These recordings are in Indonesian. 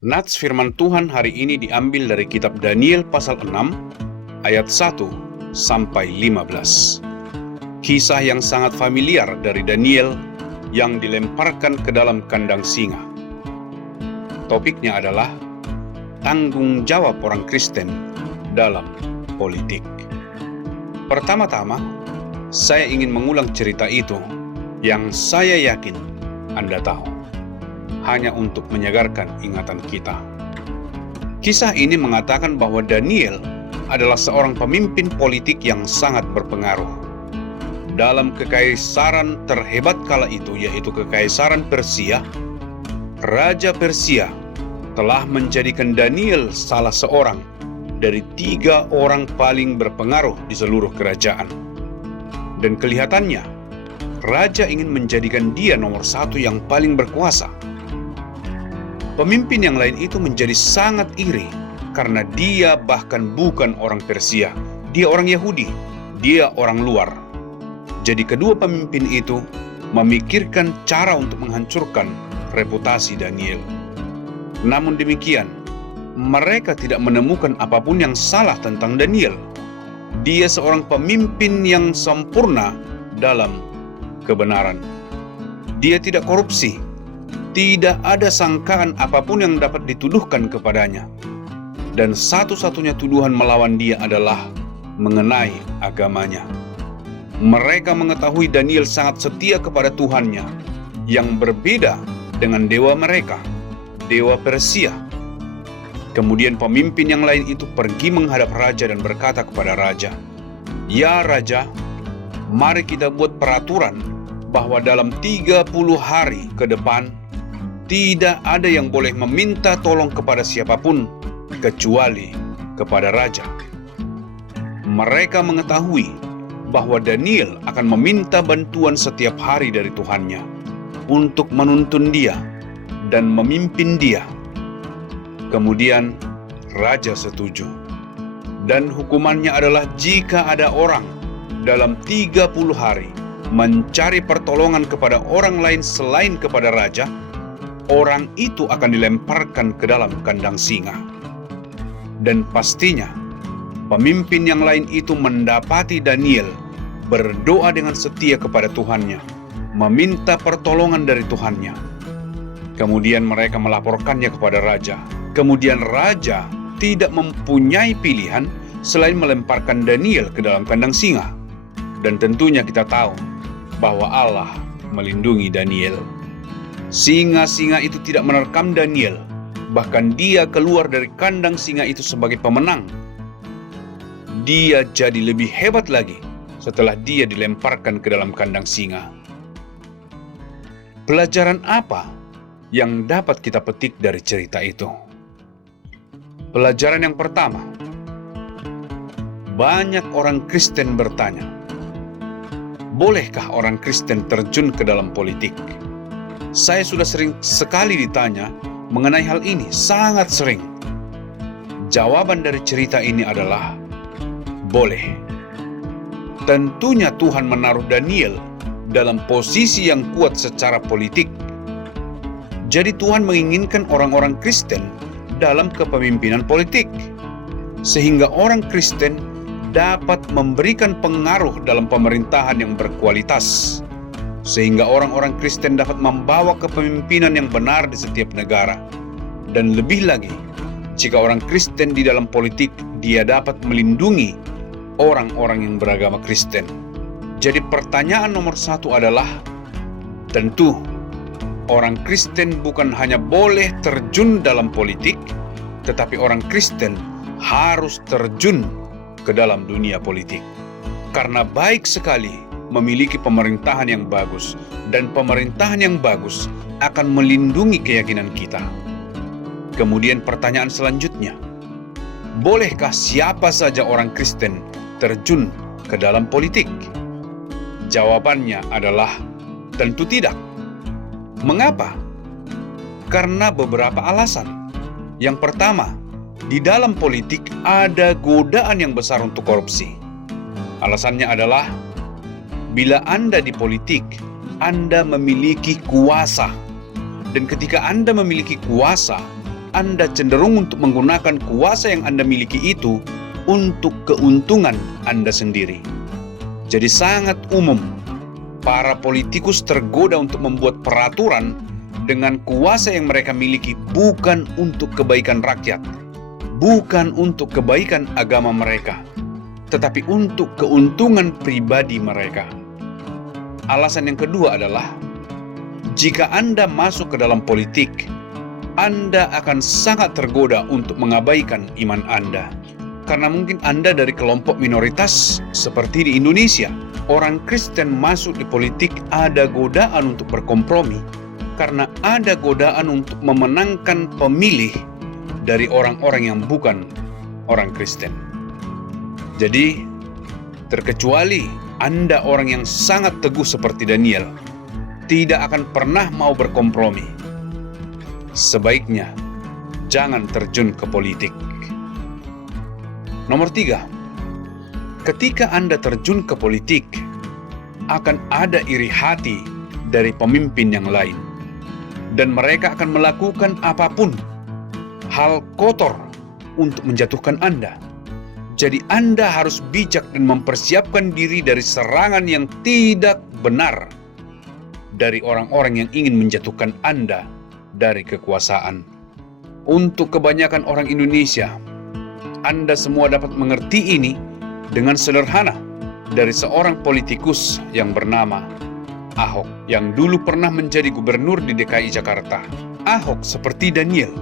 Nats firman Tuhan hari ini diambil dari kitab Daniel pasal 6 ayat 1 sampai 15. Kisah yang sangat familiar dari Daniel yang dilemparkan ke dalam kandang singa. Topiknya adalah tanggung jawab orang Kristen dalam politik. Pertama-tama, saya ingin mengulang cerita itu yang saya yakin Anda tahu, hanya untuk menyegarkan ingatan kita. Kisah ini mengatakan bahwa Daniel adalah seorang pemimpin politik yang sangat berpengaruh. Dalam kekaisaran terhebat kala itu, yaitu kekaisaran Persia, Raja Persia telah menjadikan Daniel salah seorang dari 3 orang paling berpengaruh di seluruh kerajaan. Dan kelihatannya, Raja ingin menjadikan dia nomor 1 yang paling berkuasa. Pemimpin yang lain itu menjadi sangat iri karena dia bahkan bukan orang Persia, dia orang Yahudi, dia orang luar. Jadi kedua pemimpin itu memikirkan cara untuk menghancurkan reputasi Daniel. Namun demikian, mereka tidak menemukan apapun yang salah tentang Daniel. Dia seorang pemimpin yang sempurna dalam kebenaran. Dia tidak korupsi. Tidak ada sangkaan apapun yang dapat dituduhkan kepadanya. Dan satu-satunya tuduhan melawan dia adalah mengenai agamanya. Mereka mengetahui Daniel sangat setia kepada Tuhannya, yang berbeda dengan dewa mereka, dewa Persia. Kemudian pemimpin yang lain itu pergi menghadap raja dan berkata kepada raja, "Ya raja, mari kita buat peraturan bahwa dalam 30 hari ke depan tidak ada yang boleh meminta tolong kepada siapapun kecuali kepada raja." Mereka mengetahui bahwa Daniel akan meminta bantuan setiap hari dari Tuhannya untuk menuntun dia dan memimpin dia. Kemudian raja setuju. Dan hukumannya adalah jika ada orang dalam 30 hari mencari pertolongan kepada orang lain selain kepada raja, orang itu akan dilemparkan ke dalam kandang singa. Dan pastinya, pemimpin yang lain itu mendapati Daniel berdoa dengan setia kepada Tuhannya, meminta pertolongan dari Tuhannya. Kemudian mereka melaporkannya kepada raja. Kemudian raja tidak mempunyai pilihan selain melemparkan Daniel ke dalam kandang singa. Dan tentunya kita tahu bahwa Allah melindungi Daniel. Singa-singa itu tidak menerkam Daniel, bahkan dia keluar dari kandang singa itu sebagai pemenang. Dia jadi lebih hebat lagi setelah dia dilemparkan ke dalam kandang singa. Pelajaran apa yang dapat kita petik dari cerita itu? Pelajaran yang pertama, banyak orang Kristen bertanya, bolehkah orang Kristen terjun ke dalam politik? Saya sudah sering sekali ditanya mengenai hal ini, sangat sering. Jawaban dari cerita ini adalah boleh. Tentunya Tuhan menaruh Daniel dalam posisi yang kuat secara politik. Jadi Tuhan menginginkan orang-orang Kristen dalam kepemimpinan politik, sehingga orang Kristen dapat memberikan pengaruh dalam pemerintahan yang berkualitas, sehingga orang-orang Kristen dapat membawa kepemimpinan yang benar di setiap negara. Dan lebih lagi, jika orang Kristen di dalam politik, dia dapat melindungi orang-orang yang beragama Kristen. Jadi pertanyaan nomor 1 adalah, tentu orang Kristen bukan hanya boleh terjun dalam politik, tetapi orang Kristen harus terjun ke dalam dunia politik. Karena baik sekali memiliki pemerintahan yang bagus, dan pemerintahan yang bagus akan melindungi keyakinan kita. Kemudian pertanyaan selanjutnya, bolehkah siapa saja orang Kristen terjun ke dalam politik? Jawabannya adalah tentu tidak. Mengapa? Karena beberapa alasan. Yang pertama, di dalam politik ada godaan yang besar untuk korupsi. Alasannya adalah, bila Anda di politik, Anda memiliki kuasa. Dan ketika Anda memiliki kuasa, Anda cenderung untuk menggunakan kuasa yang Anda miliki itu untuk keuntungan Anda sendiri. Jadi sangat umum para politikus tergoda untuk membuat peraturan dengan kuasa yang mereka miliki bukan untuk kebaikan rakyat, bukan untuk kebaikan agama mereka, tetapi untuk keuntungan pribadi mereka. Alasan yang kedua adalah, jika Anda masuk ke dalam politik, Anda akan sangat tergoda untuk mengabaikan iman Anda. Karena mungkin Anda dari kelompok minoritas seperti di Indonesia. Orang Kristen masuk di politik ada godaan untuk berkompromi, karena ada godaan untuk memenangkan pemilih dari orang-orang yang bukan orang Kristen. Jadi, terkecuali Anda orang yang sangat teguh seperti Daniel, tidak akan pernah mau berkompromi. Sebaiknya, jangan terjun ke politik. Nomor 3, ketika Anda terjun ke politik, akan ada iri hati dari pemimpin yang lain. Dan mereka akan melakukan apapun, hal kotor untuk menjatuhkan Anda. Jadi Anda harus bijak dan mempersiapkan diri dari serangan yang tidak benar dari orang-orang yang ingin menjatuhkan Anda dari kekuasaan. Untuk kebanyakan orang Indonesia, Anda semua dapat mengerti ini dengan sederhana dari seorang politikus yang bernama Ahok, yang dulu pernah menjadi gubernur di DKI Jakarta. Ahok seperti Daniel,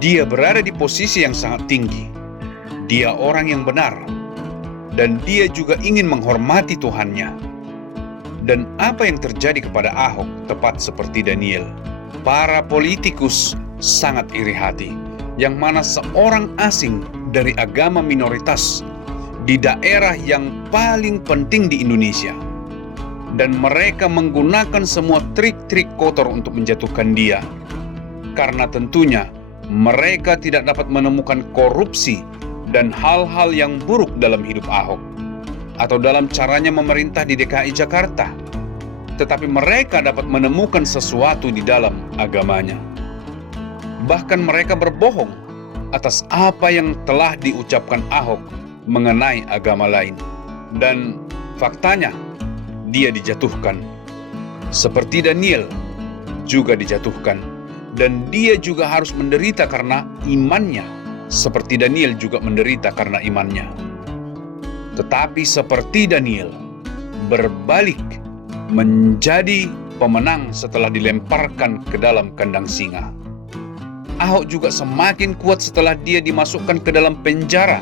dia berada di posisi yang sangat tinggi. Dia orang yang benar, dan dia juga ingin menghormati Tuhannya. Dan apa yang terjadi kepada Ahok tepat seperti Daniel. Para politikus sangat iri hati, yang mana seorang asing dari agama minoritas di daerah yang paling penting di Indonesia. Dan mereka menggunakan semua trik-trik kotor untuk menjatuhkan dia. Karena tentunya mereka tidak dapat menemukan korupsi dan hal-hal yang buruk dalam hidup Ahok atau dalam caranya memerintah di DKI Jakarta. Tetapi mereka dapat menemukan sesuatu di dalam agamanya. Bahkan mereka berbohong atas apa yang telah diucapkan Ahok mengenai agama lain. Dan faktanya, dia dijatuhkan. Seperti Daniel juga dijatuhkan. Dan dia juga harus menderita karena imannya. Seperti Daniel juga menderita karena imannya. Tetapi seperti Daniel, berbalik menjadi pemenang setelah dilemparkan ke dalam kandang singa. Ahok juga semakin kuat setelah dia dimasukkan ke dalam penjara.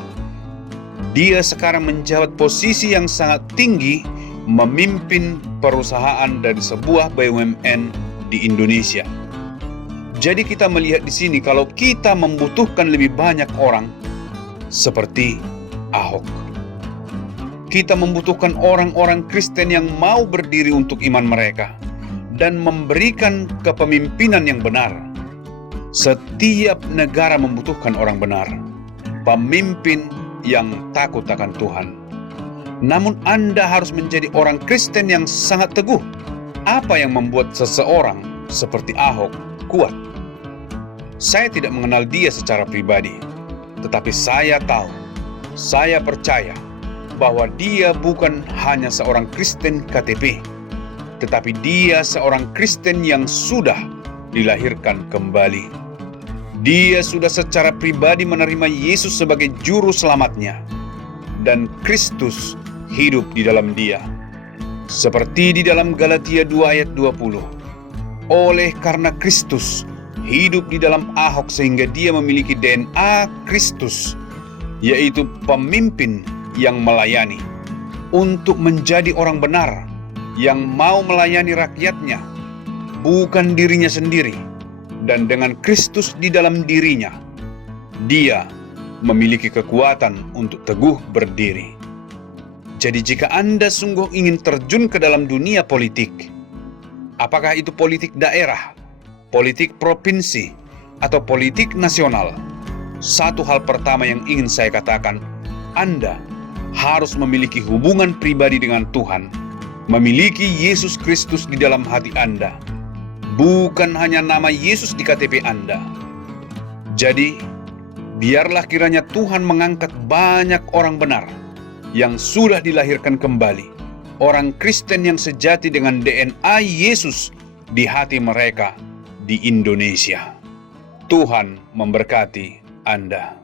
Dia sekarang menjabat posisi yang sangat tinggi, memimpin perusahaan dari sebuah BUMN di Indonesia. Jadi kita melihat di sini kalau kita membutuhkan lebih banyak orang seperti Ahok. Kita membutuhkan orang-orang Kristen yang mau berdiri untuk iman mereka dan memberikan kepemimpinan yang benar. Setiap negara membutuhkan orang benar, pemimpin yang takut akan Tuhan. Namun Anda harus menjadi orang Kristen yang sangat teguh. Apa yang membuat seseorang seperti Ahok kuat? Saya tidak mengenal dia secara pribadi, tetapi saya tahu, saya percaya bahwa dia bukan hanya seorang Kristen KTP, tetapi dia seorang Kristen yang sudah dilahirkan kembali. Dia sudah secara pribadi menerima Yesus sebagai juru selamatnya, dan Kristus hidup di dalam dia. Seperti di dalam Galatia 2 ayat 20. Oleh karena Kristus hidup di dalam Ahok sehingga dia memiliki DNA Kristus, yaitu pemimpin yang melayani, untuk menjadi orang benar yang mau melayani rakyatnya, bukan dirinya sendiri. Dan dengan Kristus di dalam dirinya, dia memiliki kekuatan untuk teguh berdiri. Jadi jika Anda sungguh ingin terjun ke dalam dunia politik, apakah itu politik daerah, politik provinsi, atau politik nasional, satu hal pertama yang ingin saya katakan, Anda harus memiliki hubungan pribadi dengan Tuhan, memiliki Yesus Kristus di dalam hati Anda, bukan hanya nama Yesus di KTP Anda. Jadi, biarlah kiranya Tuhan mengangkat banyak orang benar yang sudah dilahirkan kembali, orang Kristen yang sejati dengan DNA Yesus di hati mereka di Indonesia. Tuhan memberkati Anda.